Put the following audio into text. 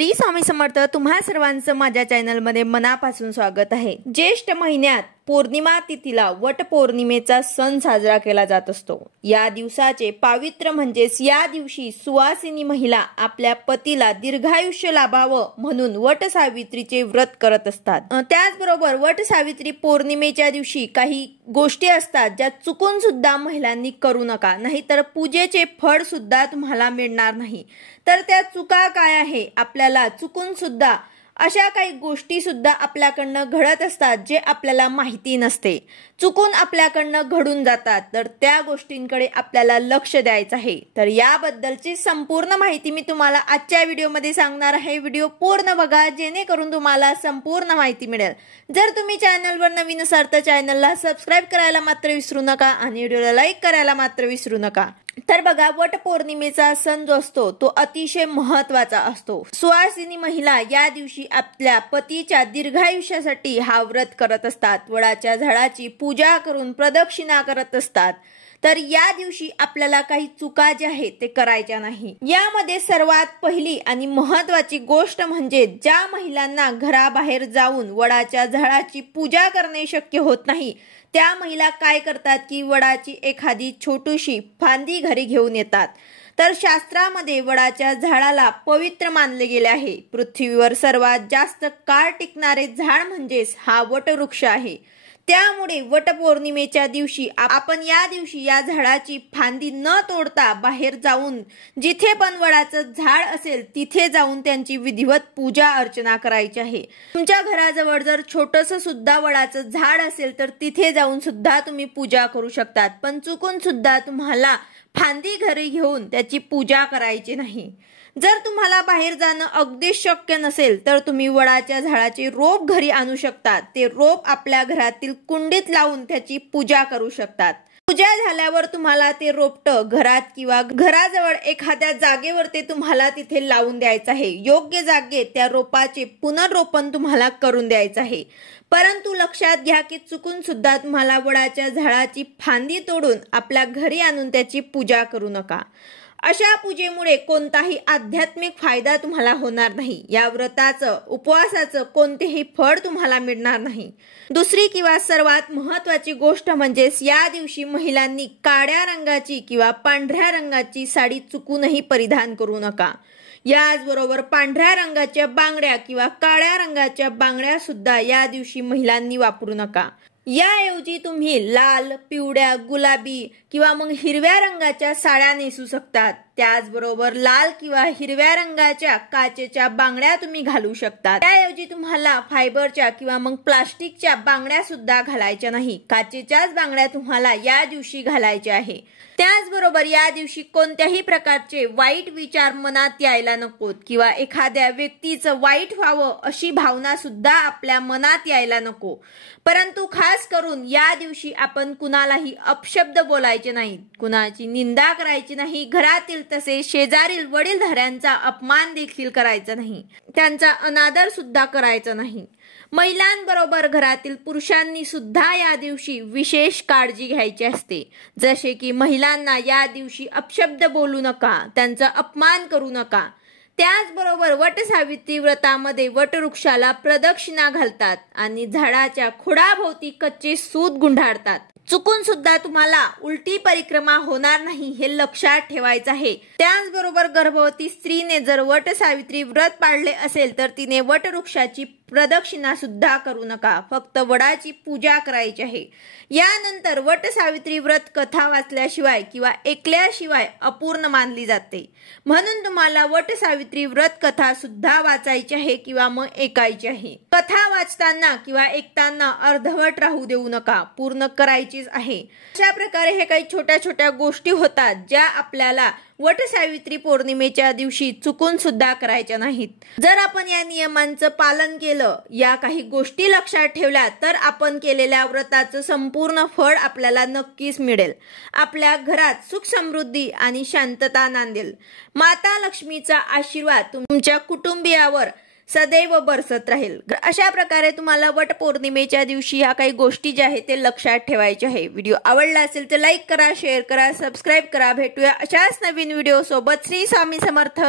श्री स्वामी समर्थ। तुम्हा सर्वांचं माझ्या चॅनलमध्ये मनापासून स्वागत आहे। ज्येष्ठ महिन्यात पौर्णिमा तिथीला वट पौर्णिमेचा सण साजरा केला जात असतो। या दिवसाचे पावित्र्य म्हणजेच या दिवशी सुवासिनी महिला आपल्या पतीला दीर्घायुष्य लाभावं म्हणून वट सावित्रीचे व्रत करत असतात। त्याचबरोबर वट सावित्री पौर्णिमेच्या दिवशी काही गोष्टी असतात ज्या चुकून सुद्धा महिलांनी करू नका, नाहीतर पूजेचे फळ सुद्धा तुम्हाला मिळणार नाही। तर त्या चुका काय आहे, आपल्याला चुकून सुद्धा अशा काही गोष्टी सुद्धा आपल्याकडनं घडत असतात जे आपल्याला माहिती नसते, चुकून आपल्याकडनं घडून जातात। तर त्या गोष्टींकडे आपल्याला लक्ष द्यायचं आहे। तर याबद्दलची संपूर्ण माहिती मी तुम्हाला आजच्या व्हिडिओमध्ये सांगणार आहे। व्हिडिओ पूर्ण बघा जेणेकरून तुम्हाला संपूर्ण माहिती मिळेल। जर तुम्ही चॅनलवर नवीन असाल तर चॅनलला सबस्क्राइब करायला मात्र विसरू नका आणि व्हिडिओला लाईक करायला मात्र विसरू नका। तर बघा, वट पौर्णिमेचा सण जो असतो तो अतिशय महत्त्वाचा असतो। सुवासिनी महिला या दिवशी आपल्या पतीच्या दीर्घायुष्यासाठी हा व्रत करत असतात। वडाच्या झाडाची पूजा करून प्रदक्षिणा करत असतात। तर या दिवशी आपल्याला काही चुका ज्या आहेत ते करायच्या नाही। यामध्ये सर्वात पहिली आणि महत्त्वाची गोष्ट म्हणजे ज्या महिलांना घराबाहेर जाऊन वडाच्या झाडाची पूजा करणे शक्य होत नाही, त्या महिला काय करतात की वडाची एखादी छोटीशी फांदी घरी घेऊन येतात। तर शास्त्रामध्ये वडाच्या झाडाला पवित्र मानले गेले आहे। पृथ्वीवर सर्वात जास्त काळ टिकणारे झाड म्हणजेच हा वटवृक्ष आहे। त्यामुळे वटपौर्णिमेच्या दिवशी आपण या दिवशी या झाडाची फांदी न तोडता बाहेर जाऊन जिथे पण वडाचं झाड असेल तिथे जाऊन त्यांची विधिवत पूजा अर्चना करायची आहे। तुमच्या घराजवळ जर छोटंसं सुद्धा वडाचं झाड असेल तर तिथे जाऊन सुद्धा तुम्ही पूजा करू शकतात, पण चुकून सुद्धा तुम्हाला फांदी घरी घेऊन त्याची पूजा करायची नाही। जर तुम्हाला बाहेर जाणं अगदी शक्य नसेल तर तुम्ही वडाच्या झाडाचे रोप घरी आणू शकतात। ते रोप आपल्या घरातील कुंडीत लावून त्याची पूजा करू शकतात। पूजा झाल्यावर तुम्हाला ते रोपटं घरात किंवा घराजवळ एखाद्या जागेवर ते तुम्हाला तिथे लावून द्यायचं आहे। योग्य जागेत त्या रोपाचे पुनर्रोपण तुम्हाला करून द्यायचं आहे। परंतु लक्षात घ्या की चुकून सुद्धा तुम्हाला वडाच्या झाडाची फांदी तोडून आपल्या घरी आणून त्याची पूजा करू नका। अशा पूजेमुळे कोणताही आध्यात्मिक फायदा तुम्हाला होणार नाही। या व्रताचं उपवासाचं कोणतेही फळ तुम्हाला मिळणार नाही। दुसरी किंवा सर्वात महत्त्वाची गोष्ट म्हणजे या दिवशी महिलांनी काळ्या रंगाची किंवा पांढऱ्या रंगाची साडी चुकूनही परिधान करू नका। याचबरोबर पांढऱ्या रंगाच्या बांगड्या किंवा काळ्या रंगाच्या बांगड्या सुद्धा या दिवशी महिलांनी वापरू नका। याऐवजी तुम्ही लाल, पिवळ्या, गुलाबी किंवा मग हिरव्या रंगाच्या साड्या नेसू शकतात। त्याचबरोबर लाल किंवा हिरव्या रंगाच्या काचेच्या बांगड्या तुम्ही घालू शकता। त्याऐवजी तुम्हाला फायबरच्या किंवा मग प्लास्टिकच्या बांगड्या सुद्धा घालायच्या नाही, काचेच्याच बांगड्या तुम्हाला या दिवशी घालायच्या आहे। त्याचबरोबर या दिवशी कोणत्याही प्रकारचे वाईट विचार मनात यायला नकोत किंवा एखाद्या व्यक्तीचं वाईट व्हावं अशी भावना सुद्धा आपल्या मनात यायला नको। परंतु खास करून या दिवशी आपण कुणालाही अपशब्द बोलायचे नाही, कुणाची निंदा करायची नाही, घरातील तसेच शेजारील वडीलधाऱ्यांचा अपमान देखील करायचा नाही, त्यांचा अनादर सुद्धा करायचा नाही। महिलांबरोबर घरातील पुरुषांनी सुद्धा या दिवशी विशेष काळजी घ्यायची असते। जसे की महिलांना या दिवशी अपशब्द बोलू नका, त्यांचा अपमान करू नका। त्याचबरोबर वट सावित्री व्रतामध्ये वटवृक्षाला प्रदक्षिणा घालतात आणि झाडाच्या खोडाभोवती कच्चे सूत गुंडाळतात। चुकून सुद्धा तुम्हाला उलटी परिक्रमा होणार नाही हे लक्षात ठेवायचं आहे। त्याचबरोबर गर्भवती स्त्रीने जर वट सावित्री व्रत पाळले असेल तर तिने वटवृक्षाची प्रदक्षिणा सुद्धा करू नका, फक्त वडाची पूजा करायची आहे। यानंतर वट सावित्री व्रत कथा वाचल्याशिवाय किंवा ऐकल्याशिवाय अपूर्ण मानली जाते, म्हणून तुम्हाला वट सावित्री व्रत कथा सुद्धा वाचायची आहे किंवा मग ऐकायची आहे। कथा वाचताना किंवा ऐकताना अर्धवट राहू देऊ नका, पूर्ण करायचीच आहे। अशा प्रकारे हे काही छोट्या छोट्या गोष्टी होतात ज्या आपल्याला वट सावित्री पौर्णिमेच्या दिवशी चुकून सुद्धा करायच्या नाहीत। जर आपण या नियमांचं पालन केलं, या काही गोष्टी लक्षात ठेवल्या तर आपण केलेल्या व्रताचं संपूर्ण फळ आपल्याला नक्कीच मिळेल। आपल्या घरात सुख समृद्धी आणि शांतता नांदेल। माता लक्ष्मीचा आशीर्वाद तुमच्या कुटुंबियावर सदैव बरसत राहील। अशा प्रकारे तुम्हाला वट पौर्णिमेच्या दिवशी ह्या काही गोष्टी ज्या आहेत ते लक्षात ठेवायच्या आहे। व्हिडिओ आवडला असेल तर लाईक करा, शेअर करा, सबस्क्राइब करा। भेटूया अशाच नवीन व्हिडिओ सोबत। श्री स्वामी समर्थ।